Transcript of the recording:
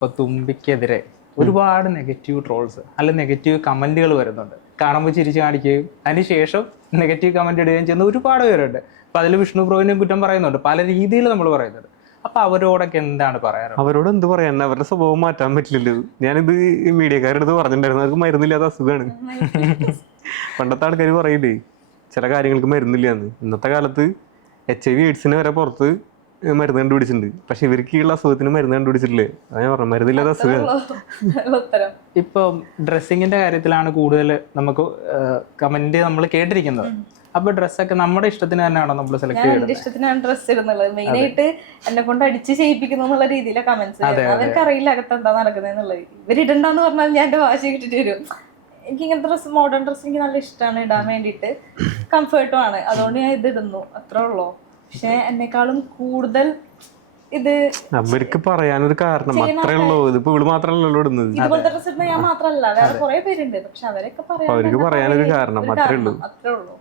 ഇപ്പൊ തുമ്പിക്കെതിരെ ഒരുപാട് negative trolls അല്ല നെഗറ്റീവ് കമന്റുകൾ വരുന്നുണ്ട്. കാണുമ്പോൾ ചിരിച്ചു കാണിക്കുകയും അതിനുശേഷം നെഗറ്റീവ് കമന്റ് ഇടുകയും ചെയ്യുന്ന ഒരുപാട് പേരുണ്ട്. അപ്പൊ അതിൽ വിഷ്ണു ബ്രോയിനെയും കുറ്റം പറയുന്നുണ്ട്, പല രീതിയിൽ നമ്മൾ പറയുന്നുണ്ട്. അപ്പൊ അവരോടൊക്കെ എന്താണ് പറയാറുള്ളത്? അവരോട് എന്ത് പറയാൻ, അവരുടെ സ്വഭാവം മാറ്റാൻ പറ്റില്ലല്ലോ. ഞാനിത് മീഡിയക്കാരുടെ അടുത്ത് പറഞ്ഞിട്ടുണ്ടായിരുന്നു, അവർക്ക് മരുന്നില്ലാത്ത അസുഖമാണ്. പണ്ടത്തെ ആൾക്കാർ പറയില്ലേ ചില കാര്യങ്ങൾക്ക് മരുന്നില്ലാന്ന്. ഇന്നത്തെ കാലത്ത് HIV AIDS വരെ പുറത്ത് മരുന്ന് കണ്ടുപിടിച്ചിട്ടുണ്ട്. പക്ഷെ ഇവർക്ക് ഉള്ള അസുഖത്തിന് മരുന്ന് കണ്ടുപിടിച്ചിട്ടില്ലേ? അതാ ഞാൻ പറഞ്ഞു, മരുന്നില്ലാത്ത അസുഖമാണ്. ഇപ്പൊ ഡ്രസ്സിങ്ങിന്റെ കാര്യത്തിലാണ് കൂടുതൽ നമുക്ക് കമന്റ് നമ്മൾ കേട്ടിരിക്കുന്നത്. അപ്പൊ ഡ്രസ്സൊക്കെ നമ്മുടെ ഇഷ്ടത്തിന് തന്നെയാണോ നമ്മൾ സെലക്ട് ചെയ്യുന്നത്? എന്റെ ഇഷ്ടത്തിനാണ് ഡ്രസ്സ് ഇടുന്നത്. മെയിൻ ആയിട്ട് എന്നെ കൊണ്ട് അടിച്ച് ചെയ്യിപ്പിക്കുന്നു എന്നുള്ള രീതിയിലെ കമന്റ്സ്. അവർക്ക് അറിയില്ല അകത്ത് എന്താ നടക്കുന്നതെന്നുള്ളത്. ഇവരിടണ്ടെന്ന് പറഞ്ഞാൽ ഞാൻ എന്റെ വാശി കിട്ടിട്ട് വരും. എനിക്ക് ഇങ്ങനത്തെ ഡ്രസ്സ്, മോഡേൺ ഡ്രസ്സ് എനിക്ക് നല്ല ഇഷ്ടമാണ് ഇടാൻ വേണ്ടിയിട്ട്, കംഫർട്ടും ആണ്. അതുകൊണ്ട് ഞാൻ ഇത് ഇടുന്നു, അത്രേ ഉള്ളൂ. പക്ഷെ എന്നെക്കാളും കൂടുതൽ ഇത് അവർക്ക് പറയാനൊരു കാരണം അത്രേ ഉള്ളൂ. ഇതിപ്പോ ഇവിടെ മാത്രമല്ലല്ലോ ഇടുന്നത്. ഇതുപോലത്തെ ഡ്രസ്സ് ഇടുന്ന ഞാൻ മാത്രമല്ല, വേറെ കുറെ പേരുണ്ട്. പക്ഷെ അവരൊക്കെ അവർക്ക് പറയാനൊരു കാരണം അത്രേ ഉള്ളൂ. അത്രേ ഉള്ളൂ.